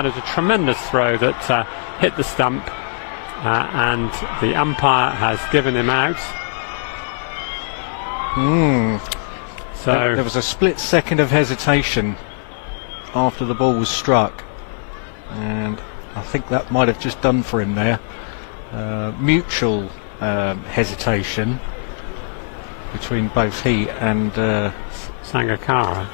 That is a tremendous throw that hit the stump, and the umpire has given him out. So there was a split second of hesitation after the ball was struck, and I think that might have just done for him there. Mutual hesitation between both he and Sangakkara.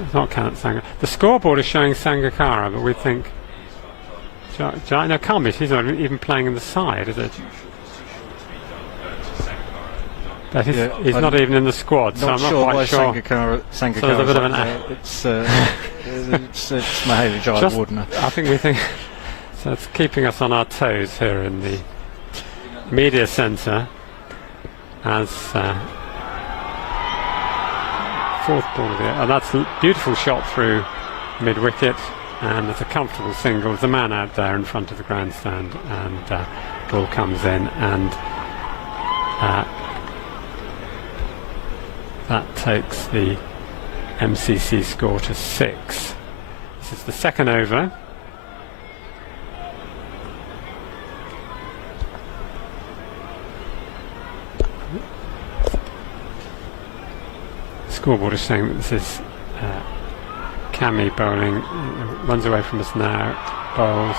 It's not Sangakkara. The scoreboard is showing Sangakkara, but we think no, can't be. He's not even playing in the side, is it? But he's not even in the squad, so I'm not quite sure. Sangakkara so there's a bit of an it's Mahaley Jayawardene. I think we think so. It's keeping us on our toes here in the media centre as fourth ball of the year. And that's a beautiful shot through mid wicket, and it's a comfortable single. There's a man out there in front of the grandstand, and ball comes in, and that takes the MCC score to 6. This is the second over. The scoreboard is saying that this is Cami bowling. Runs away from us now. Bowls.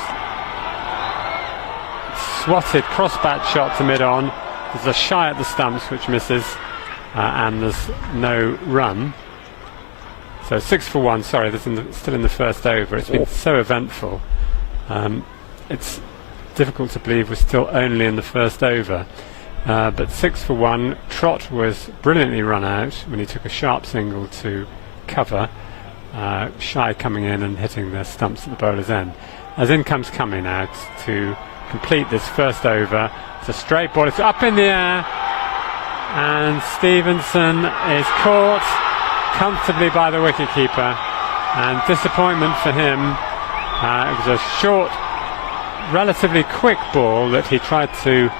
Swatted cross-bat shot to mid-on. There's a shy at the stumps which misses. And there's no run. So 6 for 1. Sorry, there's still in the first over. It's been so eventful. It's difficult to believe we're still only in the first over. But 6 for 1. Trott was brilliantly run out when he took a sharp single to cover. Shy coming in and hitting the stumps at the bowler's end. As in comes Cumming out to complete this first over. It's a straight ball. It's up in the air. And Stevenson is caught comfortably by the wicketkeeper, and disappointment for him. It was a short, relatively quick ball that he tried to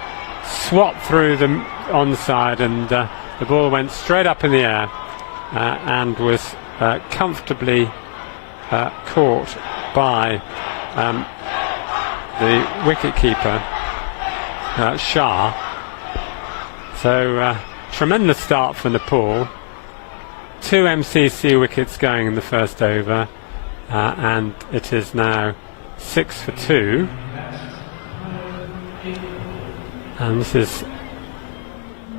swat through the onside, and the ball went straight up in the air and was comfortably caught by the wicketkeeper, Shah. So tremendous start for Nepal. 2 MCC wickets going in the first over, and it is now 6 for 2. And this is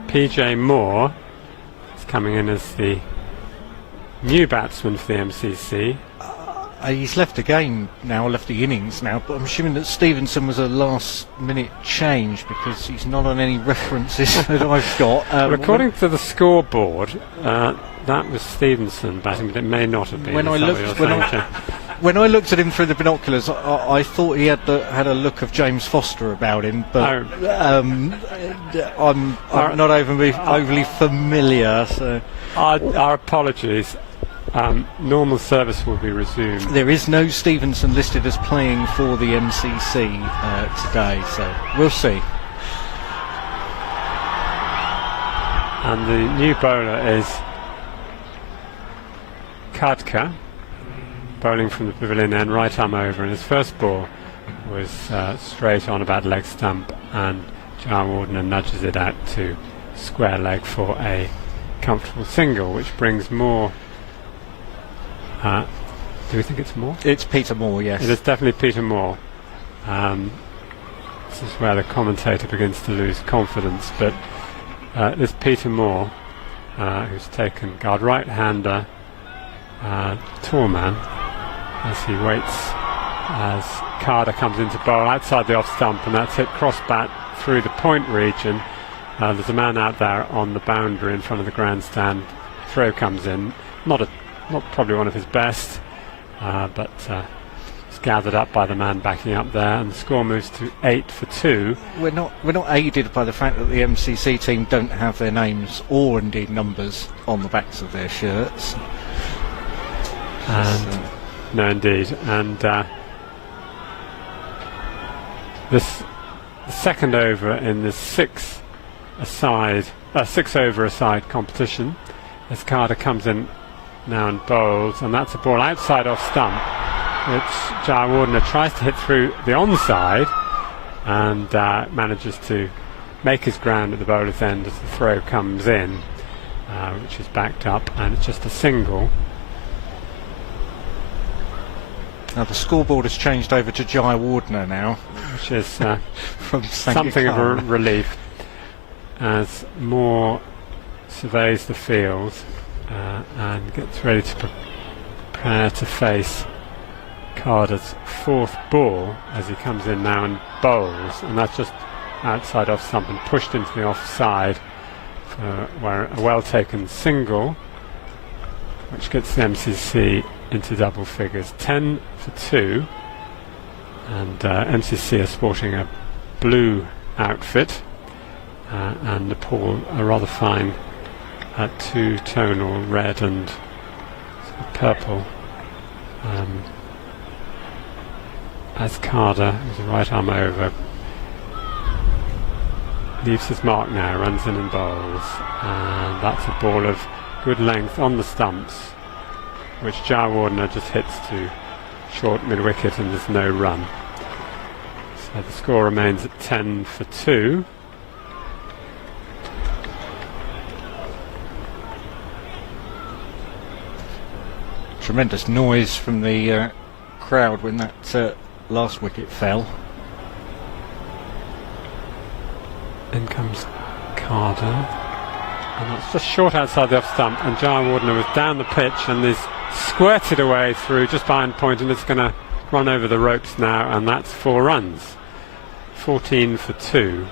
PJ Moore. He's coming in as the new batsman for the MCC. He's left the game now, left the innings now, but I'm assuming that Stevenson was a last-minute change because he's not on any references that I've got. Well, according to the scoreboard, that was Stevenson batting, but it may not have been. When I looked at him through the binoculars, I thought he had a look of James Foster about him, but I'm not overly familiar. So our apologies. Normal service will be resumed. There is no Stevenson listed as playing for the MCC today, so we'll see. And the new bowler is Khadka, bowling from the pavilion end, right arm over, and his first ball was straight on about leg stump, and Jayawardene nudges it out to square leg for a comfortable single, which brings more. Do we think it's Moore? It's Peter Moore, yes. It is definitely Peter Moore. This is where the commentator begins to lose confidence, but it's Peter Moore who's taken guard, right-hander, tall man, as he waits as Carter comes into bowl outside the off stump, and that's hit cross bat through the point region. There's a man out there on the boundary in front of the grandstand. Throw comes in, not probably one of his best, but it's gathered up by the man backing up there, and the score moves to 8 for 2. We're not aided by the fact that the MCC team don't have their names or indeed numbers on the backs of their shirts. And no, indeed, and this the second over in the 6 over aside competition, as Carter comes in now and bowls, and that's a ball outside off stump, which Jayawardene tries to hit through the onside and manages to make his ground at the bowler's end as the throw comes in, which is backed up, and it's just a single. Now the scoreboard has changed over to Jayawardene now, which is from something of a relief as Moore surveys the field and gets ready to prepare to face Carter's fourth ball as he comes in now and bowls, and that's just outside off stump and pushed into the offside for a well taken single, which gets the MCC into double figures. 10 for 2, and MCC are sporting a blue outfit and Nepal a rather fine two-tonal red and sort of purple. As Carter, with the right arm over, leaves his mark now, runs in and bowls, and that's a ball of good length on the stumps, which Jayawardene just hits to short mid-wicket, and there's no run. So the score remains at 10 for 2. Tremendous noise from the crowd when that last wicket fell. In comes Carter, and that's just short outside the off stump, and Jayawardene was down the pitch and is squirted away through just behind point, and it's going to run over the ropes now, and that's 4 runs. 14 for 2.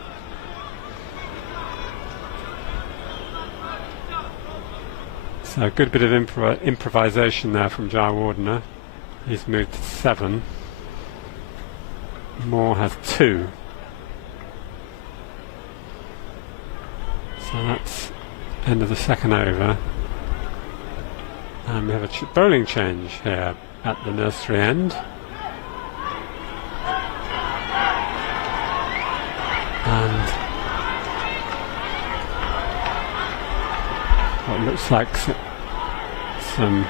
So a good bit of improvisation there from Jayawardene. He's moved to 7. Moore has 2. So that's end of the second over. And we have a bowling change here at the nursery end. And what looks like some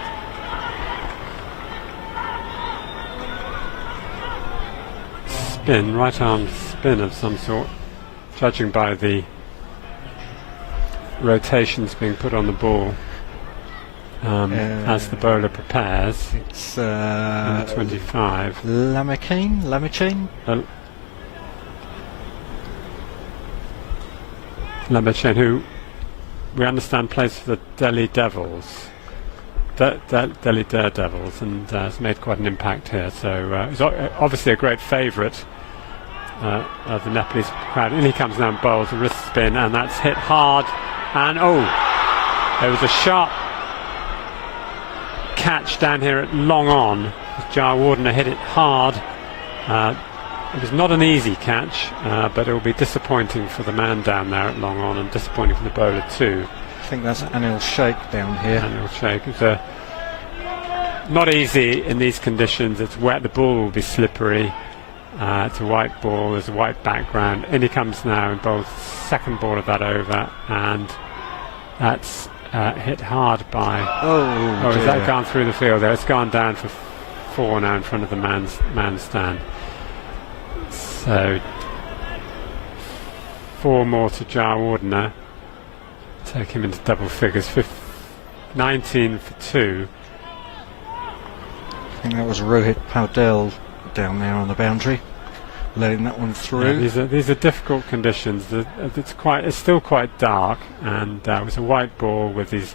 spin, right arm spin of some sort, judging by the rotations being put on the ball as the bowler prepares. It's 25. Lamicane? Lamicane, who we understand plays for the Delhi Devils, Delhi Daredevils, and has made quite an impact here. So he's obviously a great favourite of the Nepalese crowd. And he comes now and bowls a wrist spin, and that's hit hard. And there was a sharp catch down here at long on. Jayawardene hit it hard. It was not an easy catch, but it will be disappointing for the man down there at long on, and disappointing for the bowler too. I think that's Anil Sheikh down here. Anil Sheikh. It's not easy in these conditions. It's wet. The ball will be slippery. It's a white ball. There's a white background. In he comes now and bowls the second ball of that over, and that's hit hard by. Oh, has that gone through the field there? It's gone down for 4 now in front of the man's stand. So 4 more to Jayawardene, take him into double figures. 19 for 2. I think that was Rohit Paudel down there on the boundary, letting that one through. Yeah, these are difficult conditions. It's still quite dark, and it was a white ball with these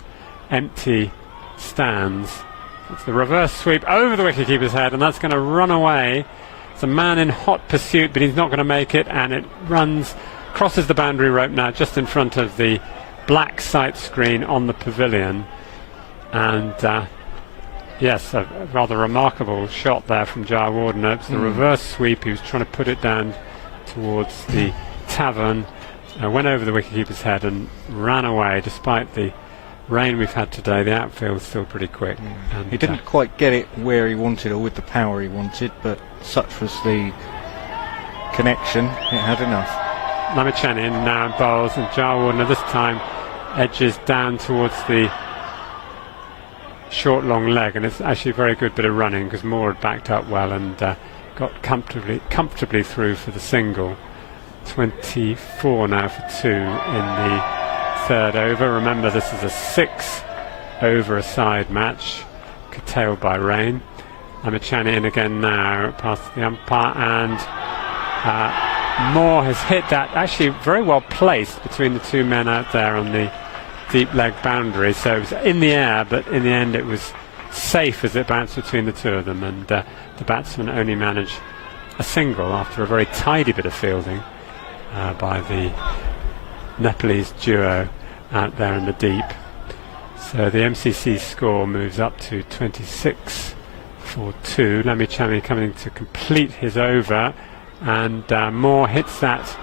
empty stands. It's the reverse sweep over the wicketkeeper's head, and that's going to run away. It's a man in hot pursuit, but he's not going to make it, and it crosses the boundary rope now just in front of the black sight screen on the pavilion. And yes, a rather remarkable shot there from Jayawardene. It's the reverse sweep. He was trying to put it down towards the tavern, went over the wicketkeeper's head and ran away. Despite the rain we've had today, the outfield is still pretty quick. And he didn't quite get it where he wanted or with the power he wanted, but such was the connection, it had enough. Lamicane in now and bowls, and Jayawardene this time edges down towards the short long leg, and it's actually a very good bit of running because Moore had backed up well and got comfortably through for the single. 24 now for 2 in the third over. Remember, this is a 6 over a side match, curtailed by rain. Amichani in again now, past the umpire, and Moore has hit that, actually very well placed between the two men out there on the deep leg boundary, so it was in the air, but in the end it was safe as it bounced between the two of them, and the batsman only managed a single after a very tidy bit of fielding by the Nepalese duo out there in the deep. So the MCC score moves up to 26 for 2. Amichani coming to complete his over, and Moore hits that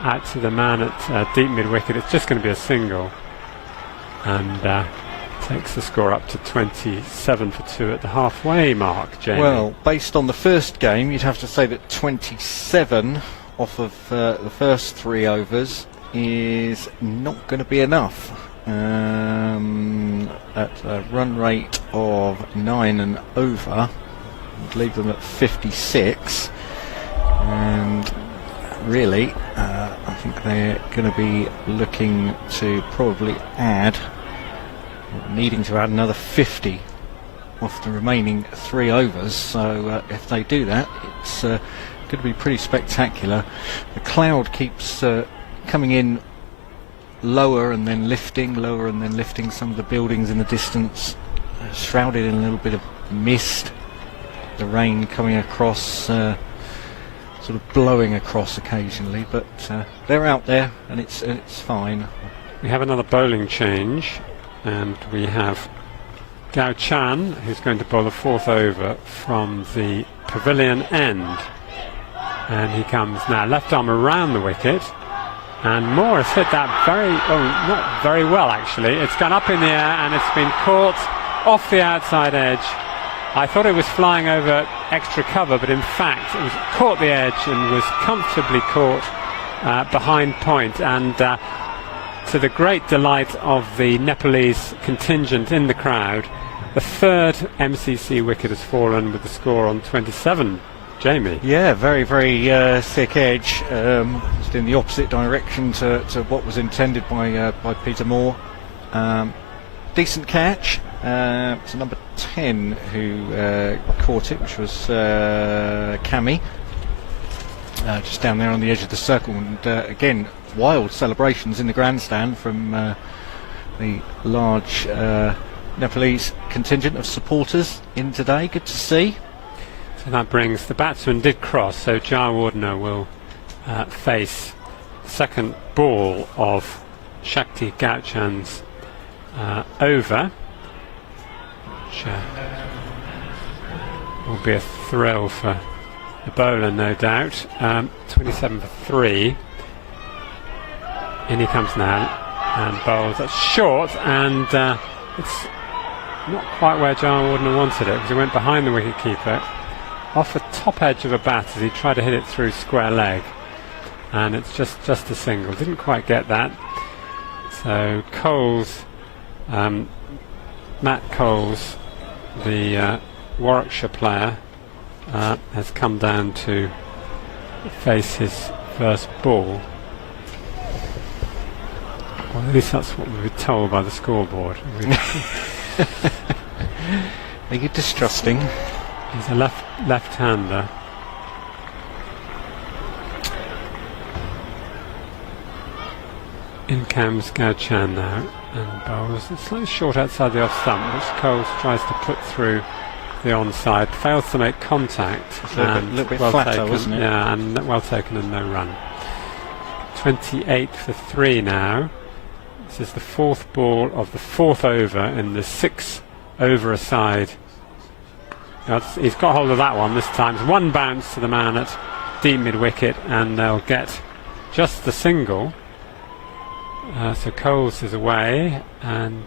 out to the man at deep mid-wicket. It's just going to be a single, and takes the score up to 27 for 2 at the halfway mark, Jamie. Well, based on the first game, you'd have to say that 27 off of the first 3 overs is not going to be enough. At a run rate of 9 and over, would leave them at 56, and really I think they're going to be looking to probably needing to add another 50 off the remaining 3 overs, so if they do that, it's going to be pretty spectacular. The cloud keeps coming in lower and then lifting, lower and then lifting. Some of the buildings in the distance shrouded in a little bit of mist, the rain coming across, sort of blowing across occasionally, but they're out there, and it's fine. We have another bowling change, and we have Gao Chan, who's going to bowl the 4th over from the pavilion end, and he comes now left arm around the wicket, and Moore has hit that not very well actually. It's gone up in the air and it's been caught off the outside edge. I thought it was flying over extra cover, but in fact it was caught the edge and was comfortably caught behind point, and to the great delight of the Nepalese contingent in the crowd, the 3rd MCC wicket has fallen with the score on 27. Jamie. Yeah, very, very thick edge, just in the opposite direction to what was intended by Peter Moore. Decent catch. It's number 10 who caught it, which was Cami, just down there on the edge of the circle, and again, wild celebrations in the grandstand from the large Nepalese contingent of supporters in today. Good to see. So that brings, the batsman did cross, so Jayawardene will face the second ball of Shakti Gauchan's over, which will be a thrill for the bowler, no doubt. 27 for 3. In he comes now, and bowls. That's short, and it's not quite where Jayawardene wanted it, because he went behind the wicketkeeper, off the top edge of a bat as he tried to hit it through square leg, and it's just a single. Didn't quite get that. So Coles, Matt Coles, the Warwickshire player, has come down to face his first ball. Well, at least that's what we were told by the scoreboard. Are you distrusting? He's a left-hander. In comes Gao Chan now, and bowls. It's slightly short outside the off stump, which Coles tries to put through the onside, fails to make contact. It's a little bit flatter, taken, wasn't it? Yeah, and well taken and no run. 28 for 3 now. This is the 4th ball of the 4th over in the 6 over a side. He's got hold of that one this time. It's one bounce to the man at deep mid-wicket, and they'll get just the single. So Coles is away, and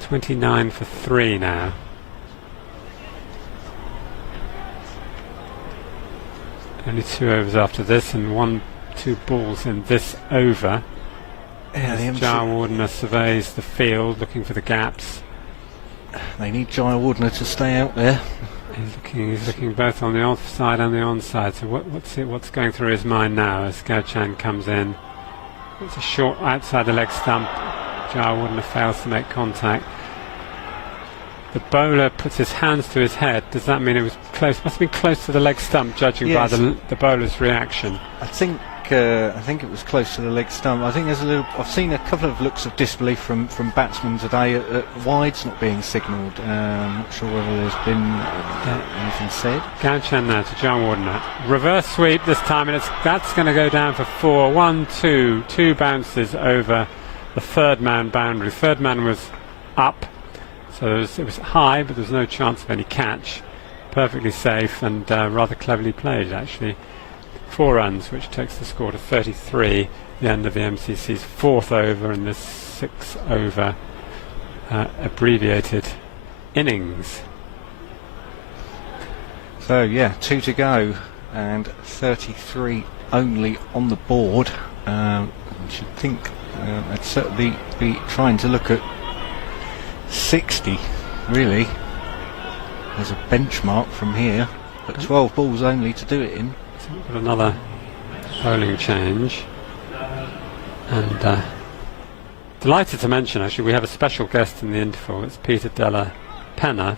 29 for 3 now. Only 2 overs after this, and 2 balls in this over. Yeah, Jayawardene surveys the field, looking for the gaps. They need Jayawardene to stay out there. He's looking both on the offside and the onside. So what's going through his mind now as Gauchan comes in? It's a short outside the leg stump. Jayawardene fails to make contact. The bowler puts his hands to his head. Does that mean it was close? Must have been close to the leg stump, judging by the bowler's reaction. I think it was close to the leg stump. I think there's a little. I've seen a couple of looks of disbelief from batsmen today at wides not being signalled. Not sure whether there's been anything said. Gauchan now to Jayawardene. Reverse sweep this time, and that's going to go down for 4. 1, 2, 2 bounces over the third man boundary. Third man was up, so it was high, but there was no chance of any catch. Perfectly safe and rather cleverly played, actually. 4 runs, which takes the score to 33, the end of the MCC's 4th over in this 6 over abbreviated innings. So yeah, 2 to go and 33 only on the board. I should think I'd certainly be trying to look at 60 really as a benchmark from here, but 12 balls only to do it in. So we've got another bowling change, and delighted to mention actually we have a special guest in the interval. It's Peter Della Penna,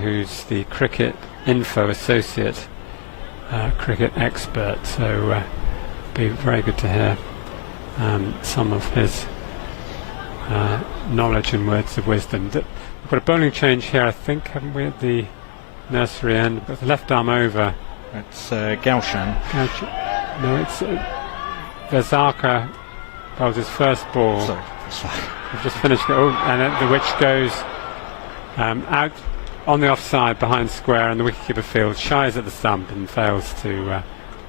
who's the Cricket Info Associate cricket expert, so be very good to hear some of his knowledge and words of wisdom. We've got a bowling change here, I think, haven't we, at the nursery end, with the left arm over. It's Gauchan. No, it's Verzaka bowls his first ball. Sorry. I've just finished it. Oh, and the which goes out on the offside behind square, and the wicketkeeper fields, shies at the stump and fails to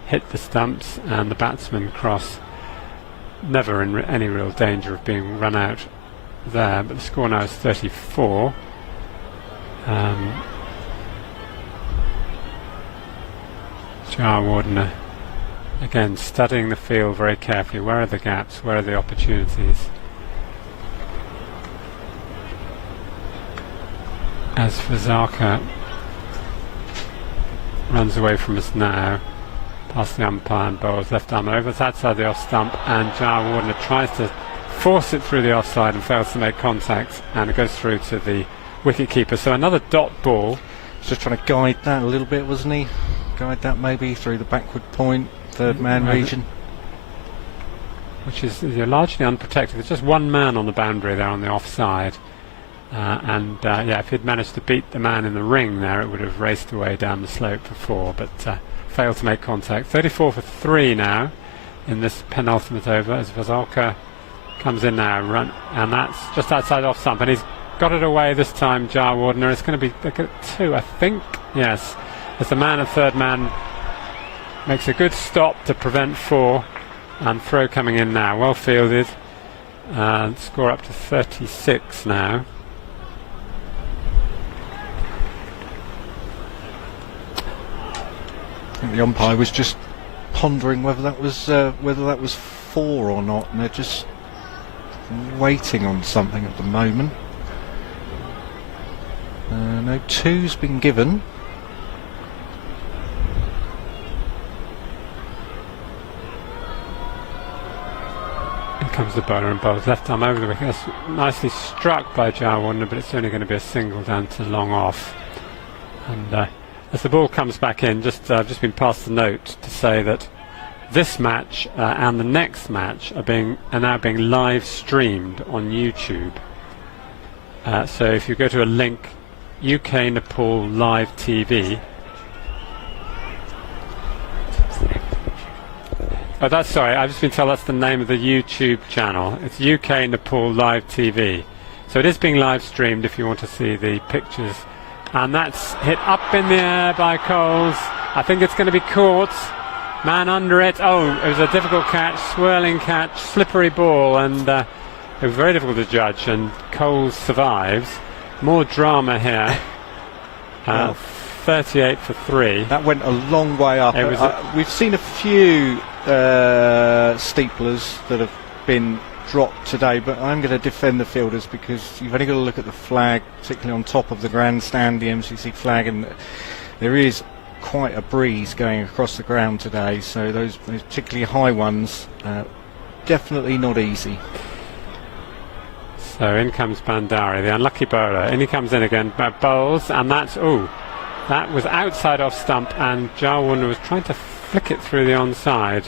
hit the stumps, and the batsman cross. Never in any real danger of being run out there, but the score now is 34. Jayawardene again studying the field very carefully. Where are the gaps? Where are the opportunities? As Verzaka runs away from us now, past the umpire and bowls left arm over, it's outside the off stump, and Jayawardene tries to force it through the offside and fails to make contact, and it goes through to the wicket keeper. So another dot ball. Just trying to guide that a little bit, wasn't he? Guide that maybe through the backward point, third man region, which is largely unprotected. There's just one man on the boundary there on the offside, yeah, if he'd managed to beat the man in the ring there, it would have raced away down the slope for 4, but failed to make contact. 34 for 3 now in this penultimate over as Verzaka comes in now, and that's just outside off stump, and he's got it away this time, Jayawardene. It's going to be 2, I think, yes, as the man at third man makes a good stop to prevent 4, and throw coming in now, well fielded, score up to 36 now. I think the umpire was just pondering whether that was 4 or not, and they're just waiting on something at the moment. No 2's been given. Here comes the bowler and bowls left arm over the wicket. That's nicely struck by Jayawardene, but it's only going to be a single down to long off. And as the ball comes back in, I've just been passed a note to say that this match and the next match are now being live streamed on YouTube. So if you go to a link, UK Nepal Live TV. Oh, that's sorry. I've just been told that's the name of the YouTube channel. It's UK Nepal Live TV. So it is being live streamed if you want to see the pictures. And that's hit up in the air by Coles. I think it's going to be caught. Man under it. Oh, it was a difficult catch, swirling catch, slippery ball, and it was very difficult to judge. And Coles survives. More drama here. 38 for 3. That went a long way up. We've seen a few steeplers that have been dropped today, but I'm going to defend the fielders because you've only got to look at the flag, particularly on top of the grandstand, the MCC flag, and there is quite a breeze going across the ground today, so those particularly high ones, definitely not easy. So in comes Bandari, the unlucky bowler. In he comes in again, bowls, and that's, that was outside off stump, and Jarwarner was trying to flick it through the onside.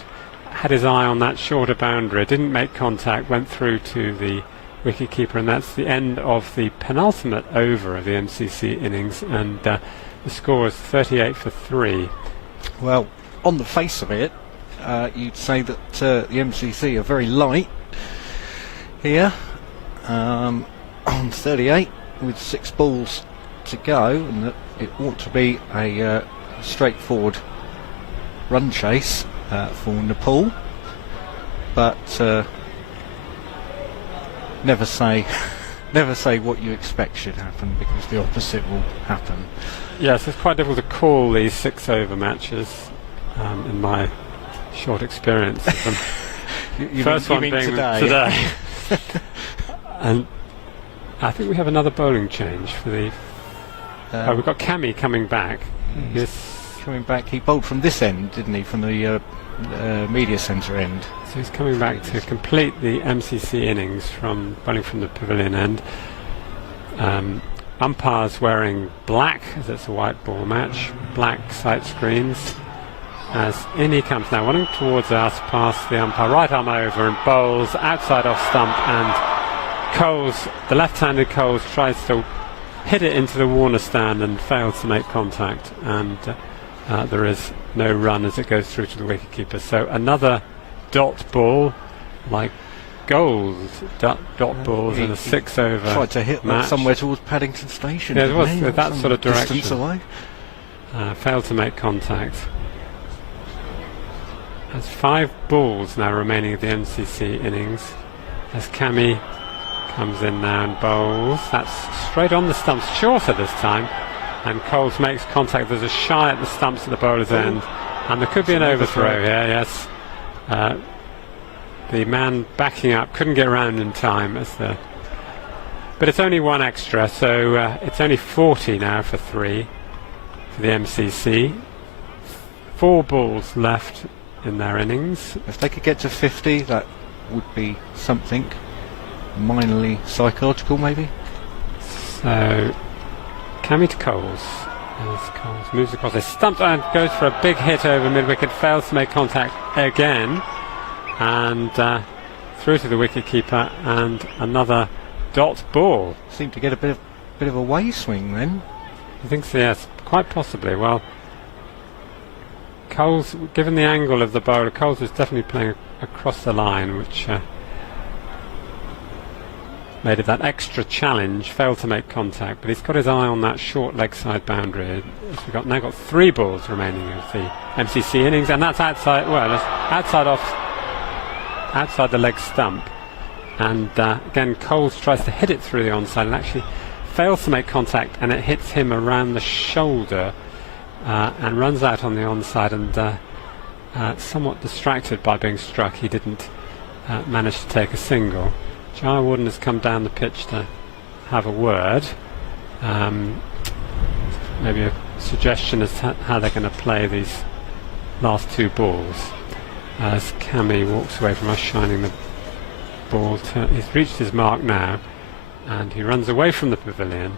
Had his eye on that shorter boundary, didn't make contact, went through to the wicketkeeper, and that's the end of the penultimate over of the MCC innings, and the score is 38 for 3. Well, on the face of it, you'd say that the MCC are very light here on 38 with 6 balls to go, and that it ought to be a straightforward run chase for Nepal, but never say what you expect should happen, because the opposite will happen. Yes, it's quite difficult to call these 6-over matches in my short experience of them. First one being today. And I think we have another bowling change for the... we've got Cammy coming back. Coming back, he bowled from this end, didn't he, from the media centre end. So he's coming back to complete the MCC innings from bowling from the pavilion end. Umpires wearing black, as it's a white ball match, black sight screens. As in he comes now, running towards us, past the umpire, right arm over and bowls outside off stump, and Coles, the left-handed Coles, tries to hit it into the Warner stand and fails to make contact, and there is no run as it goes through to the wicketkeeper. So another dot ball, like gold dot balls in a 6-over tried to hit match. Somewhere towards Paddington Station. Yeah, it was with that sort of direction. Distance away. Failed to make contact. There's 5 balls now remaining of the MCC innings as Cammy comes in now and bowls. That's straight on the stumps, shorter this time, and Coles makes contact. There's a shy at the stumps at the bowler's end, and there could be an overthrow here. Yes, the man backing up couldn't get around in time, but it's only 1 extra, so it's only 40 now for 3 for the MCC. 4 balls left in their innings. If they could get to 50, that would be something minorly psychological, maybe. So Cammy to Coles, as Coles moves across his stump and goes for a big hit over mid-wicket, fails to make contact again, and through to the wicket-keeper, and another dot ball. Seemed to get a bit of a way swing then. I think so, yes, quite possibly. Well, Coles, given the angle of the bowler, Coles was definitely playing across the line, which made it that extra challenge. Failed to make contact, but he's got his eye on that short leg side boundary. We've now got 3 balls remaining of the MCC innings, and that's outside the leg stump. And again, Coles tries to hit it through the onside and actually fails to make contact, and it hits him around the shoulder and runs out on the onside, and somewhat distracted by being struck, he didn't manage to take a single. Jarwarner has come down the pitch to have a word. Maybe a suggestion as to how they're going to play these last 2 balls. As Cammy walks away from us, shining the ball. He's reached his mark now, and he runs away from the pavilion,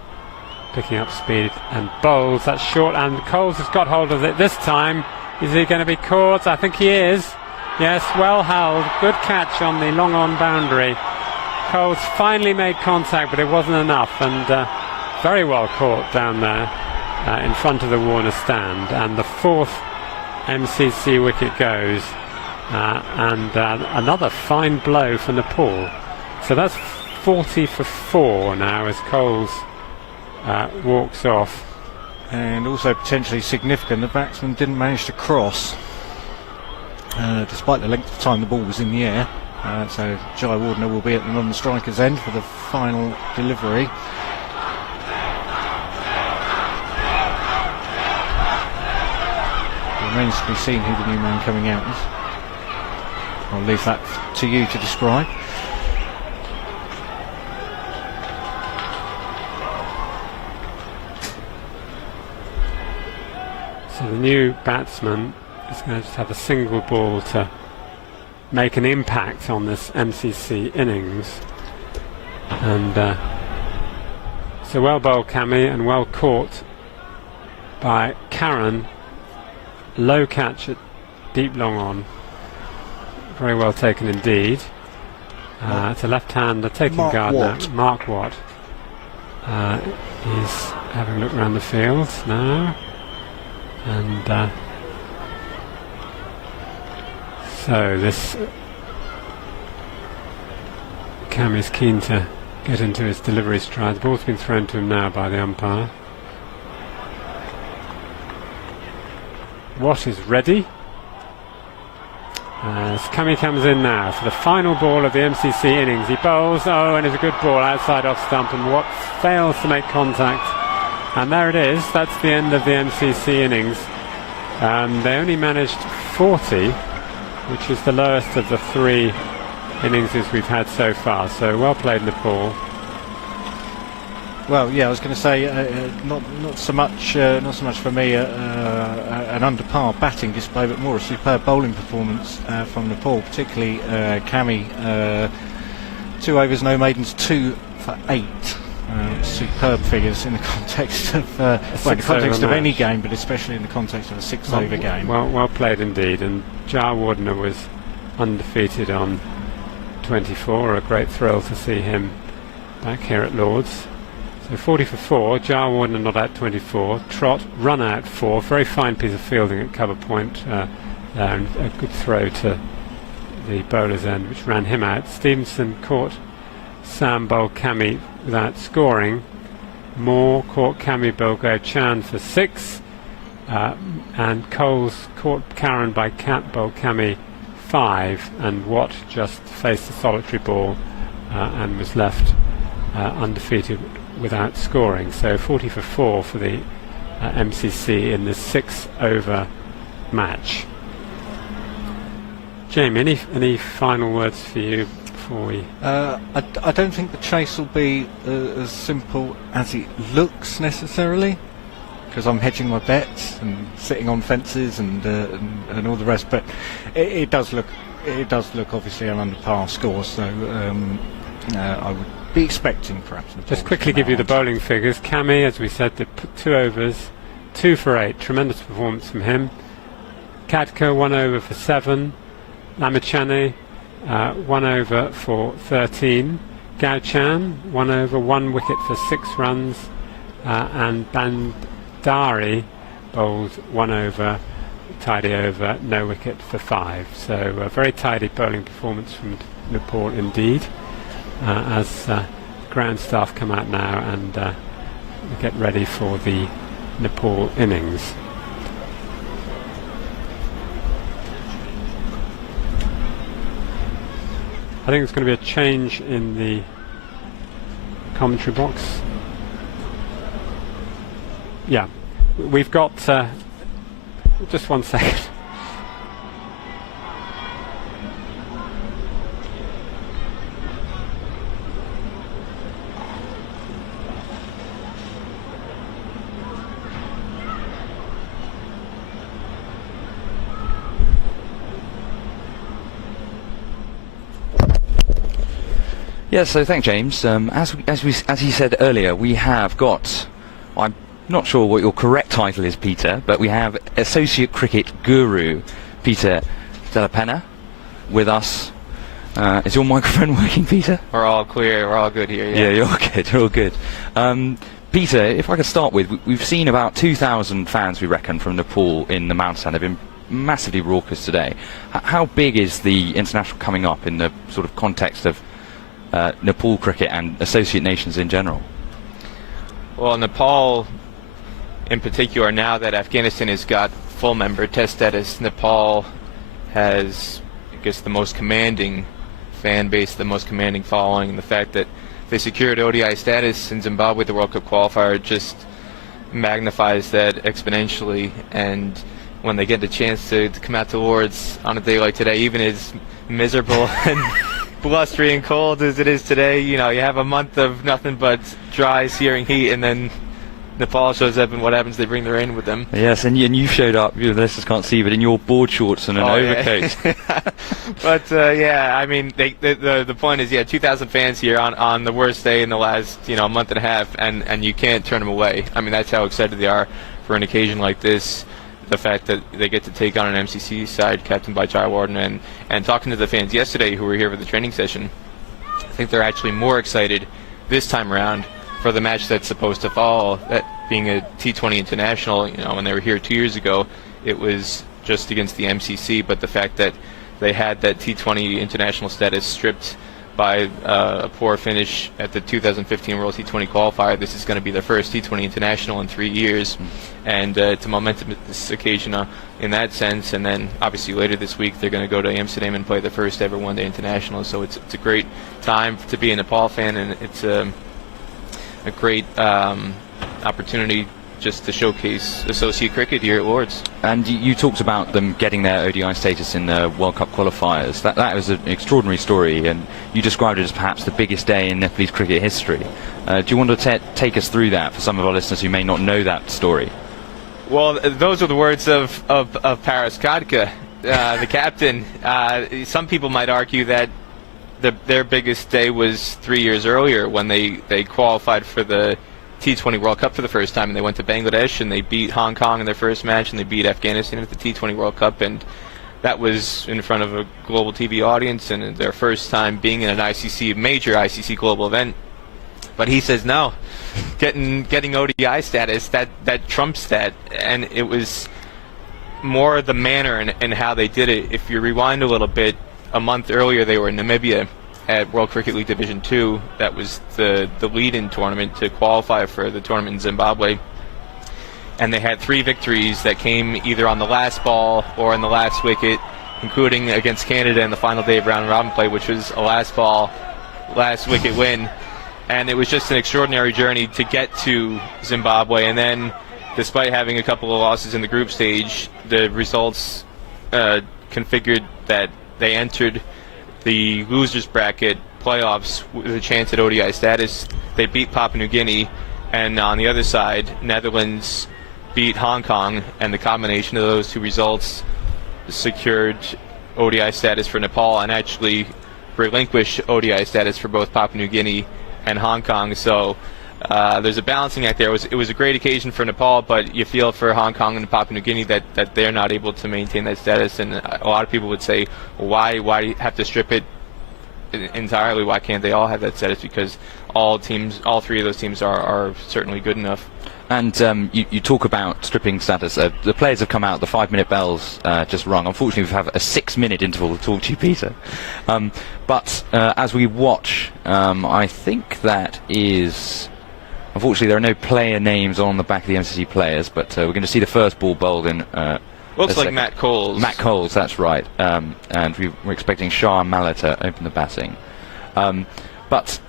picking up speed and bowls. That's short, and Coles has got hold of it this time. Is he going to be caught? I think he is. Yes, well held. Good catch on the long on boundary. Coles finally made contact, but it wasn't enough, and very well caught down there in front of the Warner stand. And the 4th MCC wicket goes, and another fine blow for Nepal. So that's 40 for 4 now as Coles walks off. And also potentially significant, the batsman didn't manage to cross despite the length of time the ball was in the air. So Jarwarner will be at the non-striker's end for the final delivery. It remains to be seen who the new man coming out is. I'll leave that to you to describe. So the new batsman is going to just have a single ball to make an impact on this MCC innings. And so well bowled Cami and well caught by Karen. Low catch at deep long on. Very well taken indeed. It's a left-hander taking guard now. Mark Watt. He's having a look around the field now. And so this Cam is keen to get into his delivery stride. The ball's been thrown to him now by the umpire. Watt is ready. As Cami comes in now for the final ball of the MCC innings. He bowls, and it's a good ball outside off stump, and Watt fails to make contact. And there it is, that's the end of the MCC innings. They only managed 40, which is the lowest of the 3 innings we've had so far. So well played, Nepal. Well, yeah, I was going to say not so much for me an under par batting display, but more a superb bowling performance from Nepal, particularly Cami. 2 overs, no maidens, 2 for 8. Superb figures in the context of any game, but especially in the context of a 6-over game. Well played indeed. And Jawardena was undefeated on 24. A great thrill to see him back here at Lord's. So 40 for 4, Jawardena not out 24, Trott run out 4, very fine piece of fielding at cover point there, and a good throw to the bowler's end which ran him out. Stevenson caught Sam bowled Cami without scoring. Moore caught Cami Bilgo Chan for 6, and Coles caught Karen by bowled Cami 5, and Watt just faced a solitary ball and was left undefeated without scoring. So 40 for 4 for the MCC in this 6-over match. Jamie, any final words for you before we... I don't think the chase will be as simple as it looks necessarily, because I'm hedging my bets and sitting on fences and all the rest, but it does look obviously an under par score, so I would be expecting perhaps. Just quickly give you the bowling figures. Cami, as we said, they put 2 overs, 2 for 8. Tremendous performance from him. Kadka 1 over for 7. Lamachane 1 over for 13. Gao Chan 1 over, 1 wicket for 6 runs. And Bandari bowled 1 over, tidy over, no wicket for 5. So a very tidy bowling performance from Nepal indeed. As ground staff come out now and get ready for the Nepal innings. I think there's going to be a change in the commentary box. Yeah, we've got just 1 second. Yeah, so thank James. As he said earlier, we have got, I'm not sure what your correct title is, Peter, but we have Associate Cricket Guru Peter Delapenna with us. Is your microphone working, Peter? We're all clear, we're all good here. Yeah, you're all good. Peter, if I could start with, we've seen about 2,000 fans, we reckon, from Nepal in the Mount Stand. They've been massively raucous today. How big is the international coming up in the sort of context of Nepal cricket and associate nations in general? Well, Nepal in particular, now that Afghanistan has got full member test status, Nepal has, I guess, the most commanding fan base, the most commanding following, and the fact that they secured ODI status in Zimbabwe, the World Cup qualifier, just magnifies that exponentially. And when they get the chance to come out to Lord's on a day like today, even as miserable and blustery and cold as it is today, you know, you have a month of nothing but dry, searing heat, and then Nepal shows up, and what happens? They bring the rain with them. Yes, and you showed up. The listeners can't see, but in your board shorts and an overcoat. Yeah. But yeah, I mean, the point is, 2,000 fans here on the worst day in the last month and a half, and you can't turn them away. I mean, that's how excited they are for an occasion like this. The fact that they get to take on an MCC side captained by Jai Warden, and talking to the fans yesterday who were here for the training session, I think they're actually more excited this time around for the match that's supposed to follow, that being a T20 international. When they were here 2 years ago, it was just against the MCC, but the fact that they had that T20 international status stripped by a poor finish at the 2015 World T20 qualifier, this is going to be their first T20 international in 3 years, and it's a momentous occasion in that sense. And then obviously later this week they're going to go to Amsterdam and play the first ever one-day international, so it's a great time to be a Nepal fan, and it's a great opportunity just to showcase associate cricket here at Lord's. And you talked about them getting their ODI status in the World Cup qualifiers. That was an extraordinary story, and you described it as perhaps the biggest day in Nepalese cricket history. Do you want to take us through that for some of our listeners who may not know that story? Well, those are the words of Paras Khadka, the captain. Some people might argue that their biggest day was 3 years earlier when they qualified for the T20 World Cup for the first time, and they went to Bangladesh and they beat Hong Kong in their first match, and they beat Afghanistan at the T20 World Cup, and that was in front of a global TV audience and their first time being in an major ICC global event. But he says no, getting ODI status, that trumps that, and it was more the manner and how they did it. If you rewind a little bit, a month earlier they were in Namibia at World Cricket League Division 2. That was the lead-in tournament to qualify for the tournament in Zimbabwe. And they had 3 victories that came either on the last ball or on the last wicket, including against Canada in the final day of round-robin play, which was a last ball, last wicket win. And it was just an extraordinary journey to get to Zimbabwe. And then, despite having a couple of losses in the group stage, the results configured that they entered the losers bracket playoffs with a chance at ODI status. They beat Papua New Guinea, and on the other side, Netherlands beat Hong Kong, and the combination of those two results secured ODI status for Nepal and actually relinquished ODI status for both Papua New Guinea and Hong Kong. So there's a balancing act there. It was a great occasion for Nepal, but you feel for Hong Kong and Papua New Guinea that they're not able to maintain that status. And a lot of people would say, why have to strip it entirely? Why can't they all have that status? Because all 3 of those teams are certainly good enough. And you talk about stripping status. The players have come out. The 5-minute bell's just rung. Unfortunately, we have a 6-minute interval to talk to you, Peter. But as we watch, I think that is... Unfortunately, there are no player names on the back of the MCC players, but we're going to see the first ball bowled in. Looks like Matt Coles. Matt Coles, that's right. And we're expecting Shah Mallah to open the batting. But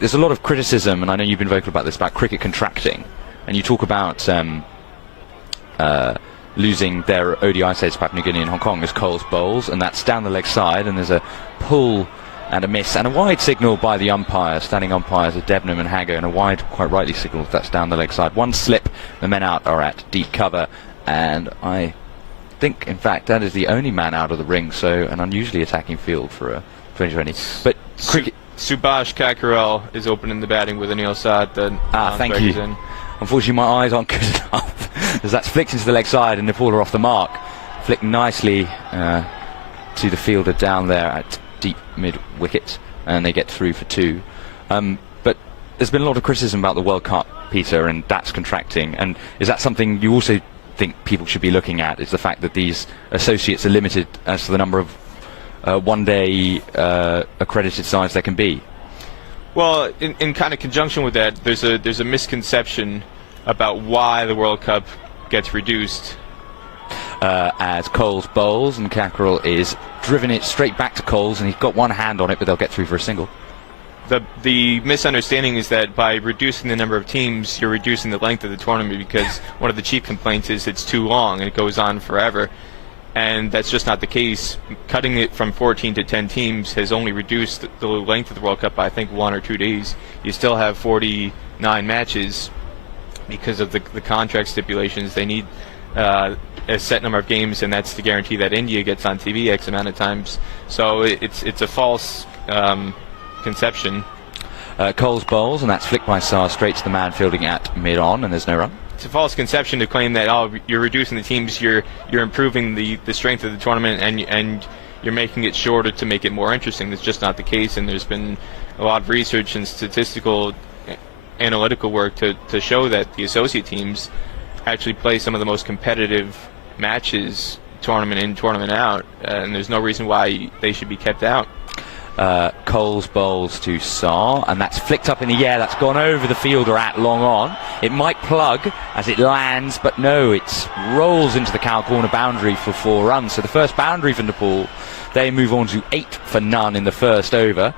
there's a lot of criticism, and I know you've been vocal about this, about cricket contracting. And you talk about losing their ODI status to Papua New Guinea and Hong Kong as Coles bowls, and that's down the leg side, and there's a pull and a miss and a wide signal by the umpires, standing umpires of Debenham and Hago, and a wide, quite rightly signalled, that's down the leg side. One slip, the men out are at deep cover, and I think, in fact, that is the only man out of the ring, so an unusually attacking field for a 2020. But cricket... Subhash Kakkarel is opening the batting with Anil Saad. Thank you. Unfortunately, my eyes aren't good enough, as that's flicked into the leg side, and Nepal are off the mark. Flicked nicely to the fielder down there at deep mid-wicket, and they get through for 2. But there's been a lot of criticism about the World Cup, Peter, and that's contracting. And is that something you also think people should be looking at, is the fact that these associates are limited as to the number of one-day accredited sides there can be? Well, in kind of conjunction with that, there's a misconception about why the World Cup gets reduced. As Coles bowls, and Kakkarel is driven it straight back to Coles, and he's got one hand on it, but they'll get through for a single. The misunderstanding is that by reducing the number of teams, you're reducing the length of the tournament, because one of the chief complaints is it's too long and it goes on forever. And that's just not the case. Cutting it from 14 to 10 teams has only reduced the length of the World Cup by, I think, 1 or 2 days. You still have 49 matches, because of the contract stipulations. They need a set number of games, and that's to guarantee that India gets on TV X amount of times. So it's a false conception. Coles bowls, and that's flicked by Saar straight to the man fielding at mid-on, and there's no run. It's a false conception to claim that you're reducing the teams, you're improving the strength of the tournament, and you're making it shorter to make it more interesting. That's just not the case, and there's been a lot of research and statistical analytical work to show that the associate teams actually play some of the most competitive matches, tournament in, tournament out, and there's no reason why they should be kept out. Coles bowls to Saar, and that's flicked up in the air. That's gone over the fielder at long on. It might plug as it lands, but no, it rolls into the cow corner boundary for 4 runs. So the first boundary for Nepal. They move on to 8 for none in the first over,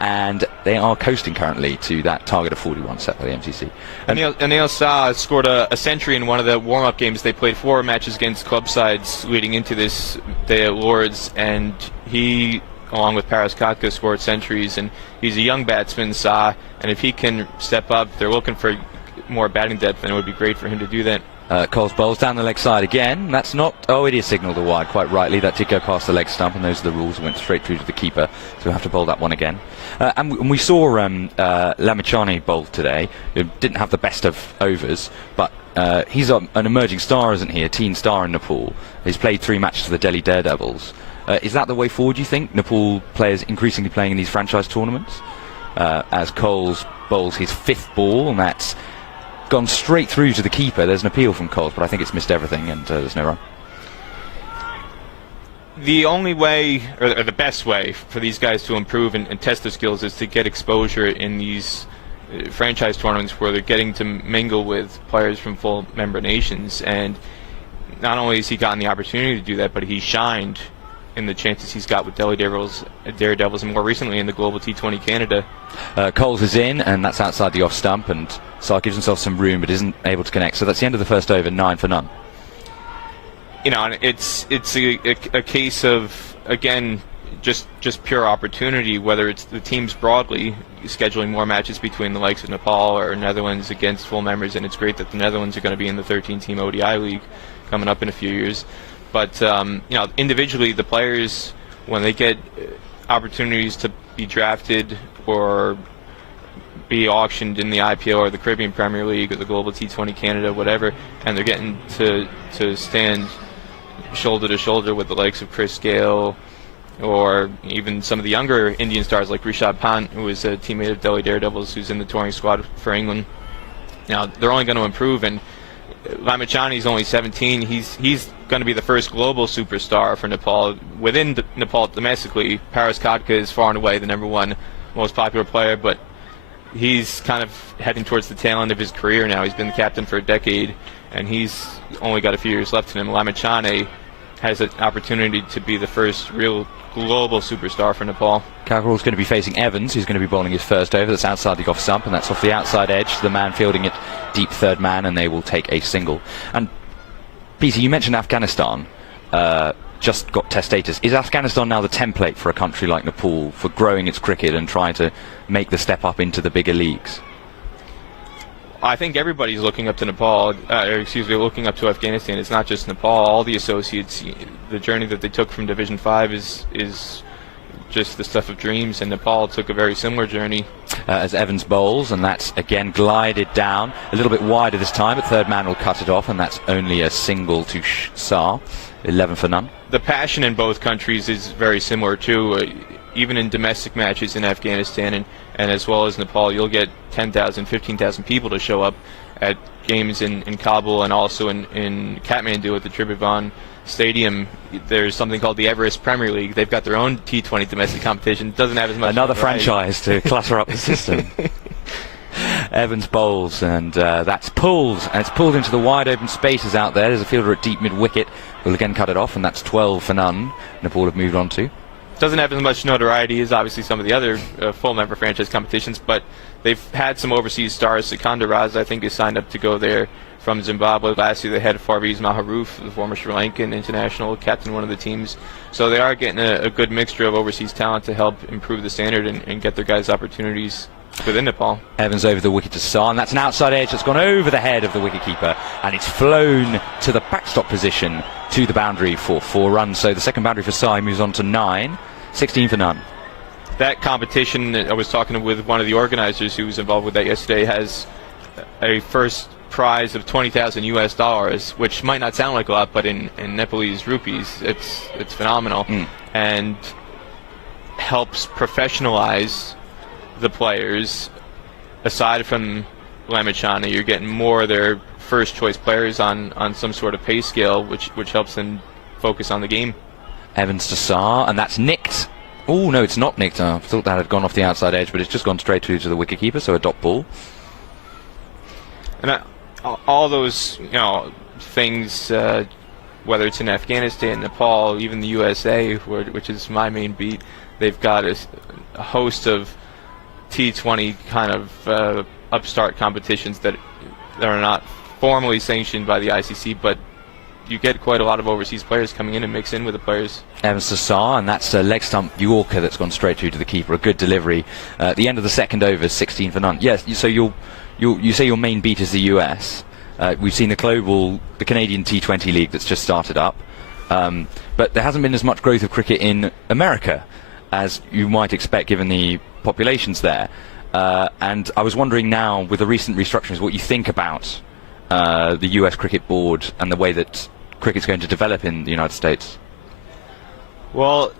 and they are coasting currently to that target of 41 set by the MCC. Anil Shah scored a century in one of the warm-up games. They played 4 matches against club sides leading into this day at Lords, and he, along with Paras Katka, scored centuries, and he's a young batsman, Shah, and if he can step up, they're looking for more batting depth, and it would be great for him to do that. Coles bowls down the leg side again. That's not... Oh, it is signalled a wide, quite rightly. That did go past the leg stump, and those are the rules. It went straight through to the keeper, so we'll have to bowl that one again. And we saw Lamichhane bowl today, who didn't have the best of overs, but he's an emerging star, isn't he? A teen star in Nepal. He's played 3 matches for the Delhi Daredevils. Is that the way forward, do you think? Nepal players increasingly playing in these franchise tournaments? As Coles bowls his 5th ball, and that's gone straight through to the keeper. There's an appeal from Coles, but I think it's missed everything, and there's no run. The only way, or the best way, for these guys to improve and test their skills is to get exposure in these franchise tournaments where they're getting to mingle with players from full member nations. And not only has he gotten the opportunity to do that, but he shined in the chances he's got with Delhi Daredevils, and more recently in the Global T20 Canada. Coles is in, and that's outside the off stump, and Saar gives himself some room but isn't able to connect. So that's the end of the first over, 9 for none. You know, and it's a case of, again, just pure opportunity, whether it's the teams broadly scheduling more matches between the likes of Nepal or Netherlands against full members, and it's great that the Netherlands are going to be in the 13-team ODI league coming up in a few years. But you know, individually, the players, when they get opportunities to be drafted or be auctioned in the IPL or the Caribbean Premier League or the Global T20 Canada, whatever, and they're getting to stand shoulder to shoulder with the likes of Chris Gale or even some of the younger Indian stars like Rishabh Pant, who is a teammate of Delhi Daredevils, who's in the touring squad for England. Now, they're only going to improve, and Lamichhane is only 17. He's going to be the first global superstar for Nepal. Within Nepal domestically, Paras Katka is far and away the #1 most popular player, but he's kind of heading towards the tail end of his career now. He's been the captain for a decade, and he's only got a few years left in him. Lamichhane has an opportunity to be the first real global superstar for Nepal. Kakral's going to be facing Evans, who's going to be bowling his first over. That's outside the off stump, and that's off the outside edge. The man fielding it deep third man, and they will take a single. And Peter, you mentioned Afghanistan just got test status. Is Afghanistan now the template for a country like Nepal for growing its cricket and trying to make the step up into the bigger leagues? I think everybody's looking up to Nepal, looking up to Afghanistan. It's not just Nepal. All the associates, the journey that they took from Division 5 is just the stuff of dreams, and Nepal took a very similar journey. As Evans bowls, and that's again glided down a little bit wider this time, but third man will cut it off, and that's only a single to Saar, 11 for none. The passion in both countries is very similar too. Even in domestic matches in Afghanistan and as well as Nepal, you'll get 10,000, 15,000 people to show up at games in Kabul and also in Kathmandu at the Tribhuvan Stadium. There's something called the Everest Premier League. They've got their own T20 domestic competition. It doesn't have as much. Another franchise to clutter up the system. Evans bowls, and that's pulled, and it's pulled into the wide open spaces out there. There's a fielder at deep mid wicket. Will again cut it off, and that's 12 for none. Nepal have moved on to. Doesn't have as much notoriety as obviously some of the other full member franchise competitions, but they've had some overseas stars. Sikandar Raza, I think, is signed up to go there from Zimbabwe. Last year they had Farviz Maharoof, the former Sri Lankan international, captain one of the teams. So they are getting a good mixture of overseas talent to help improve the standard and get their guys opportunities. within Nepal. Evans over the wicket to Saar, and that's an outside edge that's gone over the head of the wicketkeeper, and it's flown to the backstop position to the boundary for 4 runs. So the second boundary for Saar moves on to 9, 16 for none. That competition, I was talking with one of the organizers who was involved with that yesterday, has a first prize of $20,000 US, which might not sound like a lot, but in Nepalese rupees, it's phenomenal, and helps professionalize the players. Aside from Lamachana, you're getting more of their first choice players on some sort of pay scale, which helps them focus on the game. Evans to Saar, and that's nicked. Oh no, it's not nicked. I thought that had gone off the outside edge, but it's just gone straight through to the wicketkeeper, so a dot ball. And all those things, whether it's in Afghanistan, Nepal, even the USA, which is my main beat, they've got a host of T20 kind of upstart competitions that are not formally sanctioned by the ICC, but you get quite a lot of overseas players coming in and mix in with the players. Evans to Saar, and that's a leg stump Yorker that's gone straight through to the keeper. A good delivery. At the end of the second over, 16 for none. Yes, so you say your main beat is the US. We've seen the Canadian T20 league that's just started up, but there hasn't been as much growth of cricket in America as you might expect given the populations there. And I was wondering now, with the recent restructurings, what you think about the US Cricket Board and the way that cricket's going to develop in the United States. Well,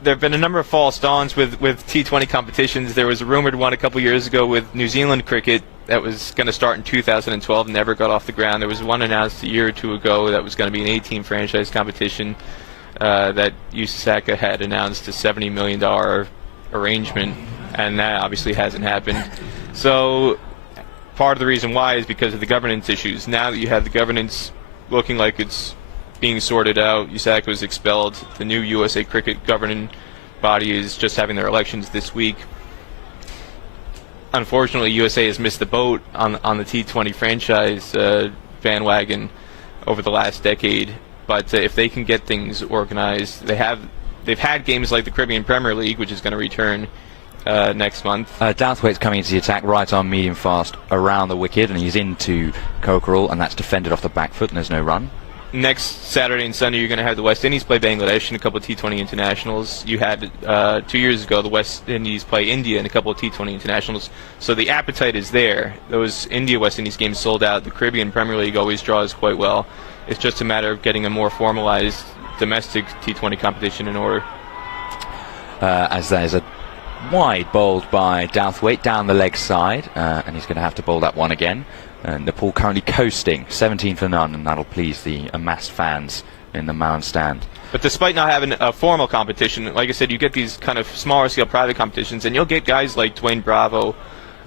there have been a number of false dawns with T20 competitions. There was a rumored one a couple years ago with New Zealand cricket that was going to start in 2012 and never got off the ground. There was one announced a year or two ago that was going to be an 18 franchise competition that USACA had announced a $70 million arrangement, and that obviously hasn't happened. So part of the reason why is because of the governance issues. Now that you have the governance looking like it's being sorted out, USACA was expelled. The new USA Cricket governing body is just having their elections this week. Unfortunately, USA has missed the boat on the T20 franchise bandwagon over the last decade. But if they can get things organized, they've had games like the Caribbean Premier League, which is going to return next month. Douthwaite's coming into the attack, right arm, medium fast, around the wicket, and he's into Kokral, and that's defended off the back foot, and there's no run. Next Saturday and Sunday, you're going to have the West Indies play Bangladesh in a couple of T20 internationals. You had 2 years ago the West Indies play India in a couple of T20 internationals. So the appetite is there. Those India-West Indies games sold out. The Caribbean Premier League always draws quite well. It's just a matter of getting a more formalized domestic T20 competition in order. As there's a wide bowled by Douthwaite down the leg side, and he's going to have to bowl that one again. Nepal currently coasting 17 for none, and that'll please the amassed fans in the Mound stand. But despite not having a formal competition, like I said, you get these kind of smaller scale private competitions, and you'll get guys like Dwayne Bravo,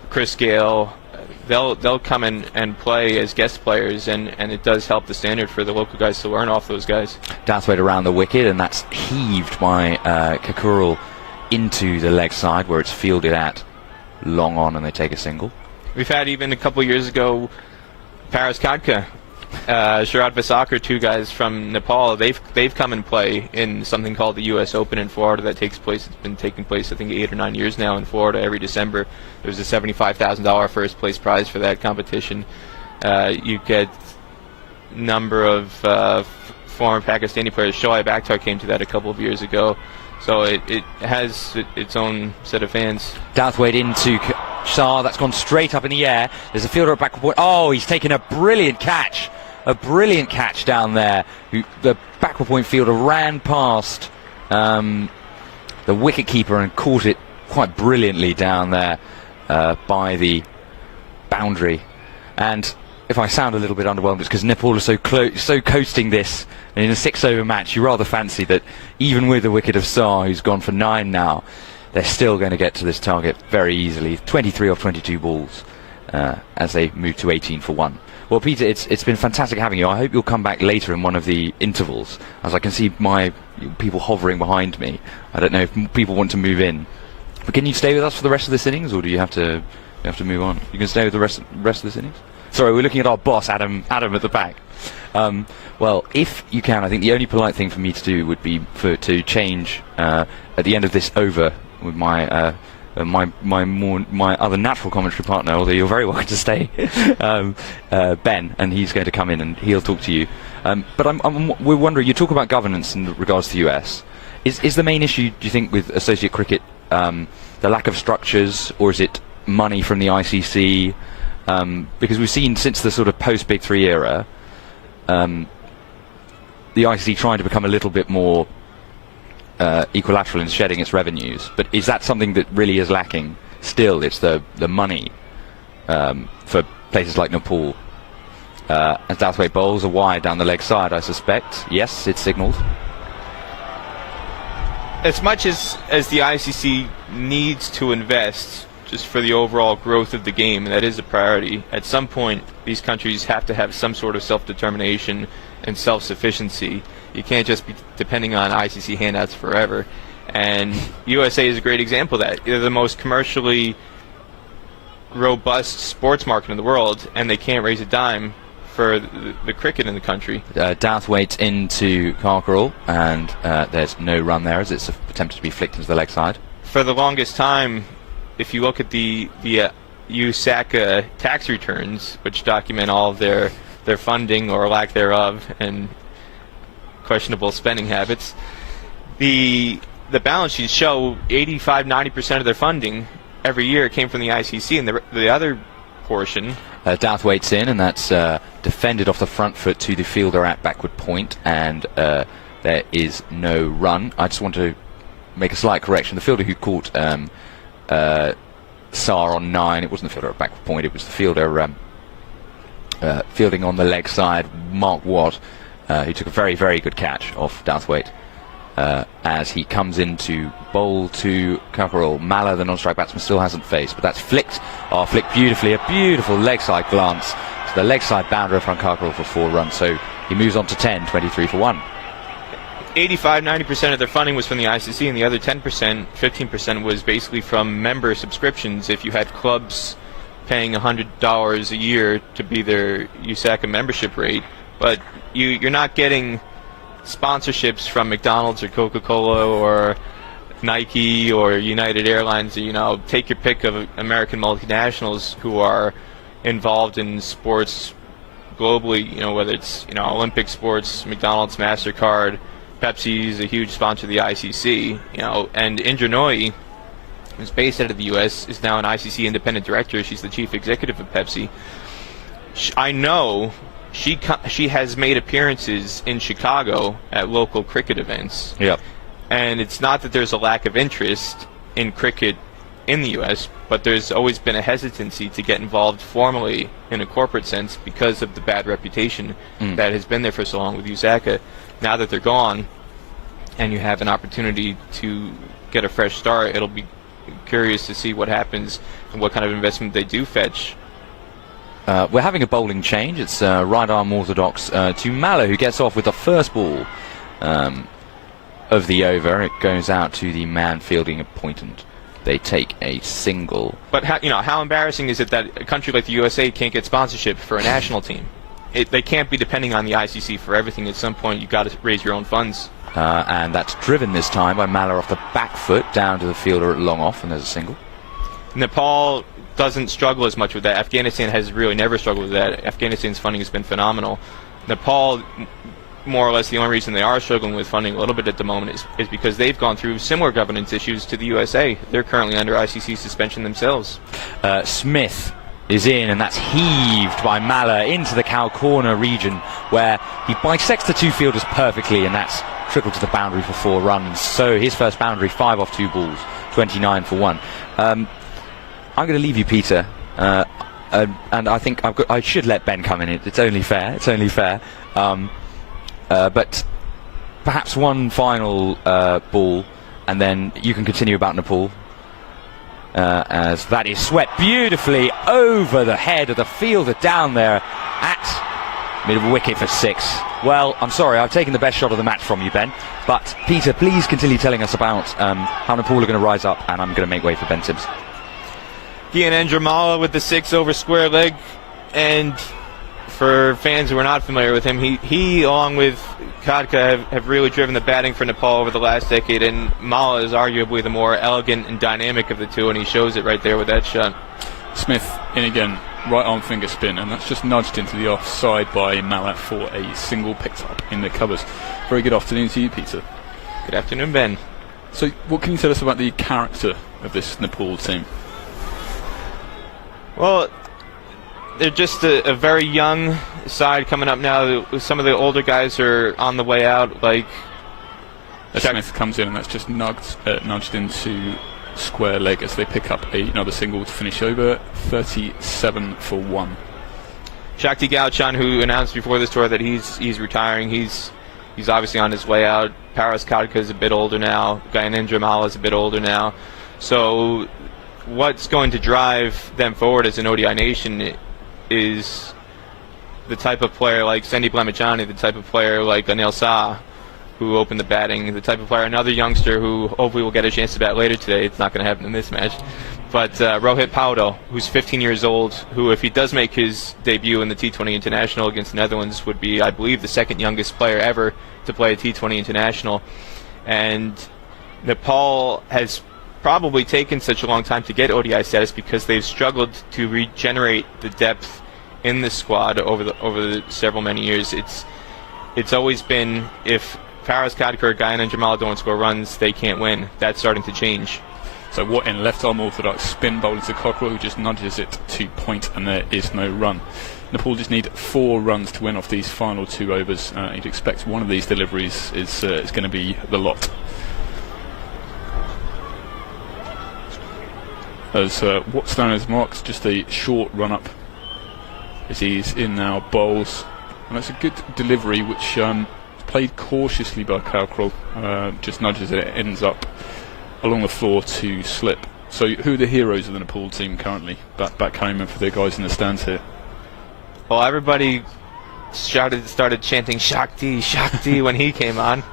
Chris Gale. They'll come in and play as guest players, and it does help the standard for the local guys to learn off those guys. Douthwaite around the wicket, and that's heaved by Kakural into the leg side where it's fielded at long on, and they take a single. We've had even a couple years ago Paras Khadka, Sharad Vasakar, two guys from Nepal. They've come and play in something called the U.S. Open in Florida that takes place. It's been taking place, I think, 8 or 9 years now in Florida every December. There's a $75,000 first place prize for that competition. You get a number of former Pakistani players. Shoaib Akhtar came to that a couple of years ago. So it has its own set of fans. Douthwaite into Saar. That's gone straight up in the air. There's a fielder at backward point. Oh, he's taken a brilliant catch. A brilliant catch down there. The backward point fielder ran past the wicketkeeper and caught it quite brilliantly down there by the boundary. And if I sound a little bit underwhelmed, it's because Nepal are so coasting this. And in a 6-over match, you rather fancy that even with the wicket of Saar, who's gone for 9 now, they're still going to get to this target very easily. 23 off 22 balls as they move to 18 for 1. Well, Peter, it's been fantastic having you. I hope you'll come back later in one of the intervals, as I can see my people hovering behind me. I don't know if people want to move in. But can you stay with us for the rest of this innings, or do you have to move on? You can stay with the rest of this innings? Sorry, we're looking at our boss, Adam at the back. Well, if you can, I think the only polite thing for me to do would be to change at the end of this over with my my other natural commentary partner, although you're very welcome to stay, Ben, and he's going to come in and he'll talk to you. But we're wondering, you talk about governance in regards to the US. Is the main issue, do you think, with associate cricket the lack of structures, or is it money from the ICC? Because we've seen since the sort of post-Big Three era, the ICC trying to become a little bit more equilateral in shedding its revenues, but is that something that really is lacking still? It's the money for places like Nepal. As Douthwaite bowls a wide down the leg side, I suspect. Yes, it's signalled. As much as the ICC needs to invest just for the overall growth of the game, and that is a priority, at some point these countries have to have some sort of self-determination and self-sufficiency. You can't just be depending on ICC handouts forever. And USA is a great example of that. They're the most commercially robust sports market in the world, and they can't raise a dime for the cricket in the country. Douthwaite into Cockerell, and there's no run there as it's attempted to be flicked into the leg side. For the longest time, if you look at the USACA tax returns, which document all of their funding or lack thereof and questionable spending habits, the balance sheets show 85-90% of their funding every year came from the ICC, and the other portion. Douthwaite's in, and that's defended off the front foot to the fielder at backward point, and there is no run. I just want to make a slight correction. The fielder who caught Saar on 9, it wasn't the fielder at backward point, it was the fielder fielding on the leg side, Mark Watt, who took a very, very good catch off Douthwaite as he comes into bowl to Cockerell. Malla, the non-strike batsman, still hasn't faced, but that's flicked beautifully. A beautiful leg side glance to the leg side boundary from Cockerell for 4 runs. So he moves on to 10, 23 for 1. 85-90% of their funding was from the ICC, and the other 15% was basically from member subscriptions. If you had clubs paying $100 a year to be their USACA membership rate, but you're not getting sponsorships from McDonald's or Coca-Cola or Nike or United Airlines. Take your pick of American multinationals who are involved in sports globally, whether it's Olympic sports, McDonald's, MasterCard, Pepsi is a huge sponsor of the ICC, and Indra Nooyi, who's based out of the U.S., is now an ICC independent director. She's the chief executive of Pepsi. I know she has made appearances in Chicago at local cricket events. Yep. And it's not that there's a lack of interest in cricket in the U.S., but there's always been a hesitancy to get involved formally in a corporate sense because of the bad reputation that has been there for so long with USACA. Now that they're gone and you have an opportunity to get a fresh start, it'll be curious to see what happens and what kind of investment they do fetch. We're having a bowling change. It's right arm orthodox to Malla, who gets off with the first ball of the over. It goes out to the man fielding a point, and they take a single. But how embarrassing is it that a country like the USA can't get sponsorship for a national team? They can't be depending on the ICC for everything. At some point, you've got to raise your own funds. And that's driven this time by Malla off the back foot down to the fielder at long off, and there's a single. Nepal doesn't struggle as much with that. Afghanistan has really never struggled with that. Afghanistan's funding has been phenomenal. Nepal, more or less, the only reason they are struggling with funding a little bit at the moment is because they've gone through similar governance issues to the USA. They're currently under ICC suspension themselves. Smith is in, and that's heaved by Malla into the cow corner region, where he bisects the 2 fielders perfectly, and that's trickled to the boundary for 4 runs. So his first boundary, 5 off 2 balls, 29 for 1. I'm going to leave you, Peter, and I think I should let Ben come in. It's only fair. It's only fair. But perhaps one final ball, and then you can continue about Nepal. As that is swept beautifully over the head of the fielder down there at mid-wicket for 6. Well, I'm sorry, I've taken the best shot of the match from you, Ben. But Peter, please continue telling us about how Nepal are going to rise up, and I'm going to make way for Ben Simpson. Gyanendra Malla with the 6 over square leg, and for fans who are not familiar with him, he along with Khadka have really driven the batting for Nepal over the last decade, and Mala is arguably the more elegant and dynamic of the two, and he shows it right there with that shot. Smith in again, right arm finger spin, and that's just nudged into the offside by Mala for a single picked up in the covers. Very good afternoon to you, Peter. Good afternoon, Ben. So what can you tell us about the character of this Nepal team? Well, they're just a very young side coming up now. Some of the older guys are on the way out, like Smith comes in, and that's just nudged into square leg as they pick up another single to finish over 37 for 1. Shakti Gauchan, who announced before this tour that he's retiring, he's obviously on his way out. Paras Khadka is a bit older now. Gyanendra Mala is a bit older now. So what's going to drive them forward as an ODI nation is the type of player like Sandeep Lamachani, the type of player like Anil Shah, who opened the batting, the type of player, another youngster who hopefully will get a chance to bat later today. It's not going to happen in this match. But Rohit Paudo, who's 15 years old, who, if he does make his debut in the T20 International against the Netherlands, would be, I believe, the second youngest player ever to play a T20 International. And Nepal has probably taken such a long time to get ODI status because they've struggled to regenerate the depth in the squad over the several many years. It's always been, if Paras Khadka or Gyanendra Mala don't score runs, they can't win. That's starting to change. So what in left arm orthodox spin bowler to Cockrell, who just nudges it to point, and there is no run. Nepal just need 4 runs to win off these final 2 overs. You'd expect one of these deliveries is going to be the lot. As Watstone marks just a short run up as he's in now, bowls, and that's a good delivery which played cautiously by Cockrell, just nudges it, ends up along the floor to slip. So who are the heroes of the Nepal team currently back home and for their guys in the stands here? Well, everybody started chanting Shakti, Shakti when he came on.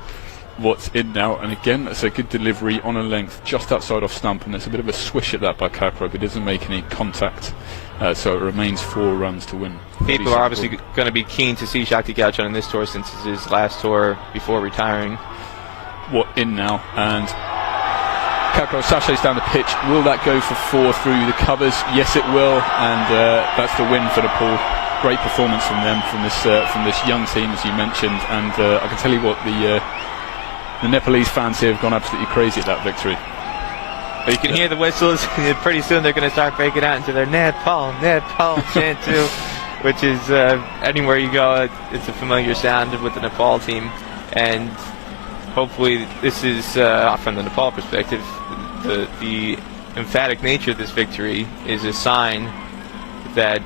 What's in now, and again that's a good delivery on a length just outside off stump, and there's a bit of a swish at that by Cockrell, but it doesn't make any contact, so it remains 4 runs to win. People are obviously going to be keen to see Shakti Gauchan in this tour since it's his last tour before retiring. What in now, and Cockrell sachets down the pitch. Will that go for 4 through the covers? Yes, it will, and that's the win for Nepal. Great performance from them, from this young team, as you mentioned, and I can tell you what, the Nepalese fans here have gone absolutely crazy at that victory. But you can hear the whistles. Pretty soon they're going to start breaking out into their Nepal, Nepal chant too, which is anywhere you go, it's a familiar sound with the Nepal team. And hopefully this is, from the Nepal perspective, the emphatic nature of this victory is a sign that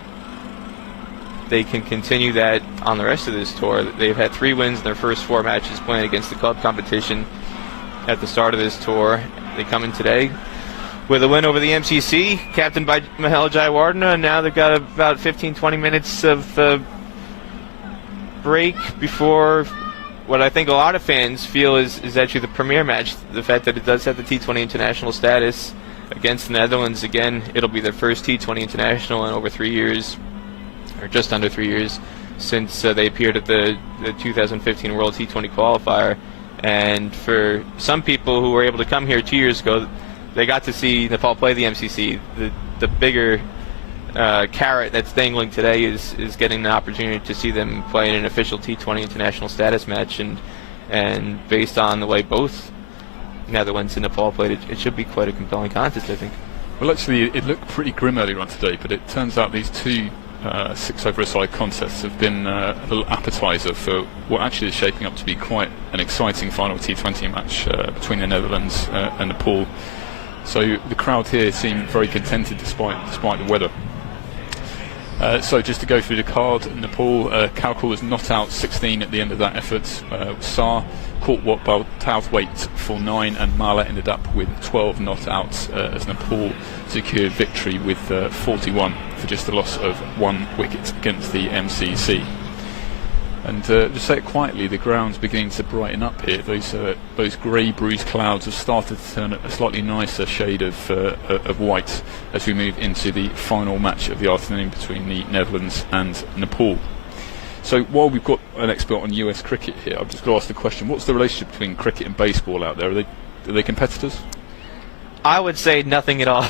they can continue that on the rest of this tour. They've had 3 wins in their first 4 matches playing against the club competition at the start of this tour. They come in today with a win over the MCC, captained by Mahela Jayawardena, and now they've got about 15-20 minutes of break before what I think a lot of fans feel is actually the premier match. The fact that it does have the T20 international status against the Netherlands. Again, it'll be their first T20 international in over 3 years, or just under 3 years, since they appeared at the 2015 World T20 qualifier. And for some people who were able to come here 2 years ago, they got to see Nepal play the MCC. The bigger carrot that's dangling today is getting the opportunity to see them play in an official T20 international status match. And based on the way both Netherlands and Nepal played, it should be quite a compelling contest, I think. Well, actually, it looked pretty grim earlier on today, but it turns out these 2 6-over-a-side contests have been a little appetizer for what actually is shaping up to be quite an exciting final T20 match between the Netherlands and Nepal. So the crowd here seem very contented despite the weather. So just to go through the card, Nepal, Cockrell was not out 16 at the end of that effort. Saar caught what Tao's weight for 9, and Mala ended up with 12 not out as Nepal secured victory with 41 for just the loss of 1 wicket against the MCC. And just say it quietly, the ground's beginning to brighten up here. Those grey bruised clouds have started to turn a slightly nicer shade of white as we move into the final match of the afternoon between the Netherlands and Nepal. So while we've got an expert on US cricket here, I've just got to ask the question: what's the relationship between cricket and baseball out there? Are they competitors? I would say nothing at all.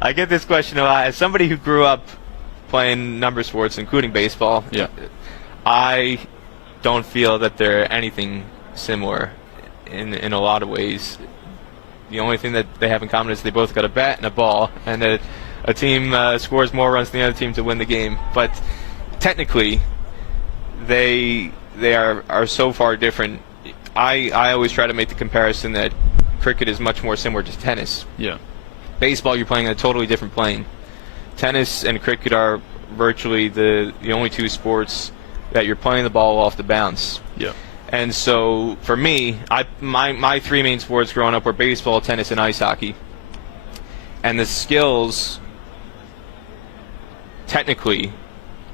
I get this question a lot. As somebody who grew up playing number sports, including baseball, Yeah. I don't feel that they're anything similar in a lot of ways. The only thing that they have in common is they both got a bat and a ball, and a team scores more runs than the other team to win the game. But technically, they are so far different. I always try to make the comparison that cricket is much more similar to tennis. Yeah. Baseball, you're playing on a totally different plane. Tennis and cricket are virtually the only two sports that you're playing the ball off the bounce. Yeah. And so for me, my three main sports growing up were baseball, tennis, and ice hockey. And the skills, technically,